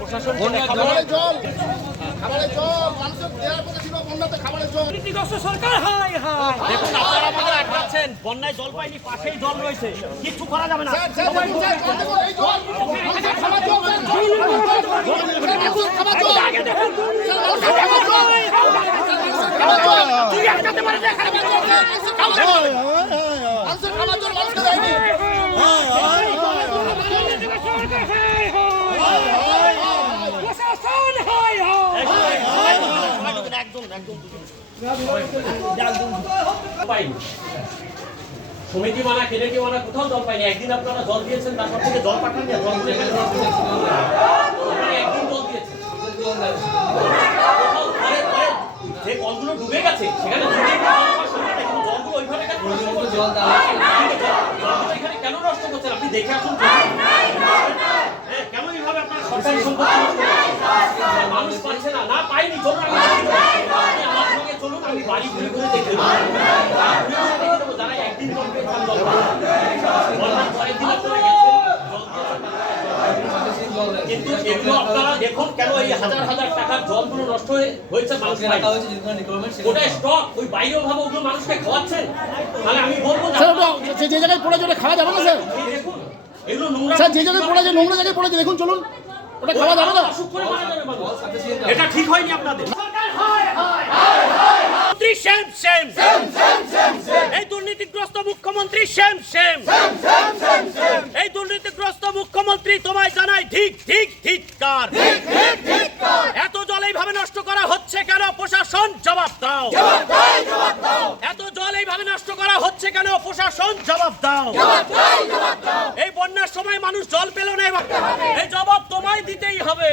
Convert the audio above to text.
প্রশাসন সরকার high high দেখুন আপনারা আমাদের আটকাচ্ছেন, বন্যায় জল পাইনি, পাশেই জল রয়েছে, কিছু করা যাবে না। সমিতি মানা কেনেটি মানা কোথাও জল পাইনি। একদিন আপনারা জল দিয়েছেন, তারপর থেকে জল পাঠান না, জল একদিন জল দিয়েছেন, যে কলগুলো ডুবে গেছে সেখানে জলগুলো ওইভাবে এখানে কেন নষ্ট করছেন? আপনি দেখে আসুন কেন এইভাবে আপনার সরকারি সম্পত্তি মানুষ পাচ্ছে না, না পাইনি। চলুন আমার সঙ্গে চলুন, আমি বাড়ি ঘুরে ঘুরে দেখে দেবো, যারা একদিন জল পেয়েছেন জল পরের দিন আপনারা গেছেন কিন্তু এগুলো আপনারা দেখুন কেন এই হাজার হাজার টাকার জলগুলো নষ্ট হয়েছে, ওটা স্টক ওই বাইরেও ভাবে ওগুলো মানুষকে খাওয়াচ্ছেন। তাহলে আমি বলবো যে জায়গায় পড়েছে ওটা খাওয়া যাবে না স্যার। দেখুন এগুলো নোংরা স্যার, যে জায়গায় পড়েছে নোংরা জায়গায় পড়েছে, দেখুন চলুন, ওটা খাওয়া যাবে না। এটা ঠিক হয়নি আপনাদের। এই দুর্নীতিগ্রস্ত মুখ্যমন্ত্রী সেম সেম, এই দুর্নীতিগ্রস্ত মুখ্যমন্ত্রী তোমায় জানাই ঠিক ঠিক ধিক্কার। এত জল এইভাবে নষ্ট করা হচ্ছে কেন? প্রশাসন জবাব দাও। এত জল এইভাবে নষ্ট করা হচ্ছে কেন? প্রশাসন জবাব দাও। এই বন্যার সময় মানুষ জল পেল না, এই জবাব তোমায় দিতেই হবে।